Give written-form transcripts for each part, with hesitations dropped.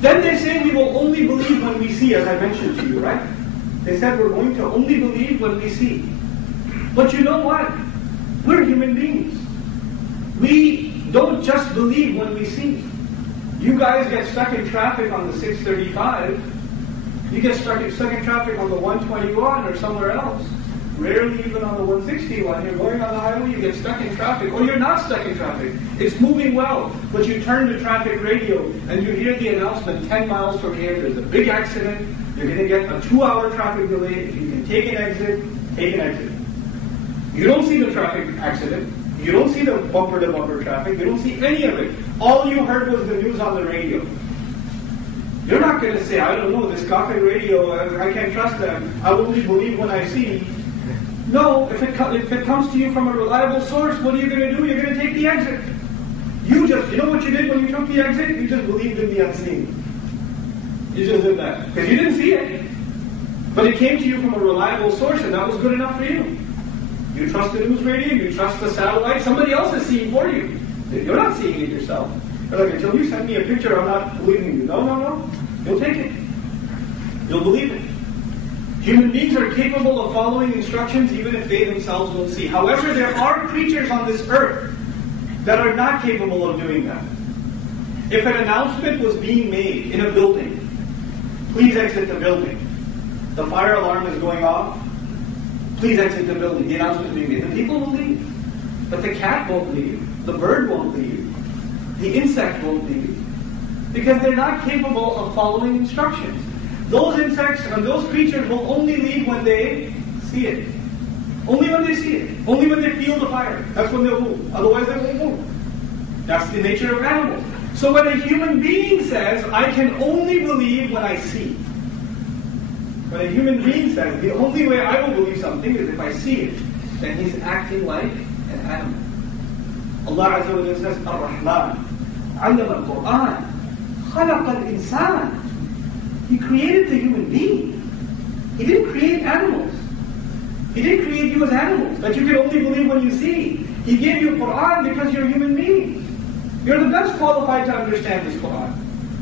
Then they say we will only believe when we see, as I mentioned to you, right? They said we're going to only believe when we see. But you know what? We're human beings. We don't just believe when we see. You guys get stuck in traffic on the 635. You get stuck in traffic on the 121 or somewhere else. Rarely even on the 161. You're going on the highway, you get stuck in traffic. Or you're not stuck in traffic. It's moving well. But you turn to traffic radio and you hear the announcement 10 miles from here, there's a big accident. You're going to get a 2-hour traffic delay. If you can take an exit, take an exit. You don't see the traffic accident. You don't see the bumper-to-bumper traffic. You don't see any of it. All you heard was the news on the radio. You're not going to say, I don't know, this coffee radio, I can't trust them. I will only believe when I see. No, if it comes to you from a reliable source, what are you going to do? You're going to take the exit. You know what you did when you took the exit? You just believed in the unseen. You just did that. Because you didn't see it. But it came to you from a reliable source, and that was good enough for you. You trust the news radio, you trust the satellite, somebody else is seeing for you. You're not seeing it yourself. You're like, until you send me a picture, I'm not believing you. No. You'll take it. You'll believe it. Human beings are capable of following instructions even if they themselves won't see. However, there are creatures on this earth that are not capable of doing that. If an announcement was being made in a building, please exit the building. The fire alarm is going off. Please exit the building. The announcement is being made. The people will leave. But the cat won't leave. The bird won't leave. The insect won't leave. Because they're not capable of following instructions. Those insects and those creatures will only leave when they see it. Only when they see it. Only when they feel the fire. That's when they'll move. Otherwise they won't move. That's the nature of animals. So when a human being says, I can only believe when I see. When a human being says, the only way I will believe something is if I see it, then he's acting like an animal. Allah Azza wa Jalla says, Ar-Rahman, 'allama al-Quran, khalaqa al-insan. He created the human being. He didn't create animals. He didn't create you as animals, that you can only believe when you see. He gave you Quran because you're a human being. You're the best qualified to understand this Quran.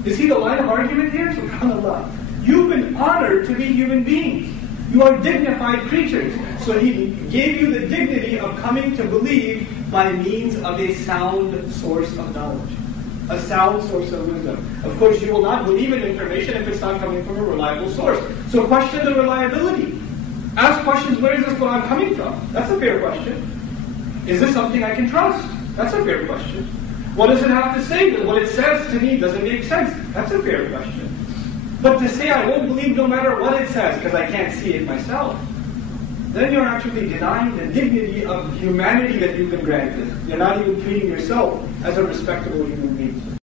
You see the line of argument here? SubhanAllah. You've been honored to be human beings. You are dignified creatures. So He gave you the dignity of coming to believe by means of a sound source of knowledge. A sound source of wisdom. Of course, you will not believe in information if it's not coming from a reliable source. So question the reliability. Ask questions, where is this Quran coming from? That's a fair question. Is this something I can trust? That's a fair question. What does it have to say? What it says to me, does it make sense? That's a fair question. But to say I won't believe no matter what it says because I can't see it myself, then you're actually denying the dignity of humanity that you've been granted. You're not even treating yourself as a respectable human being.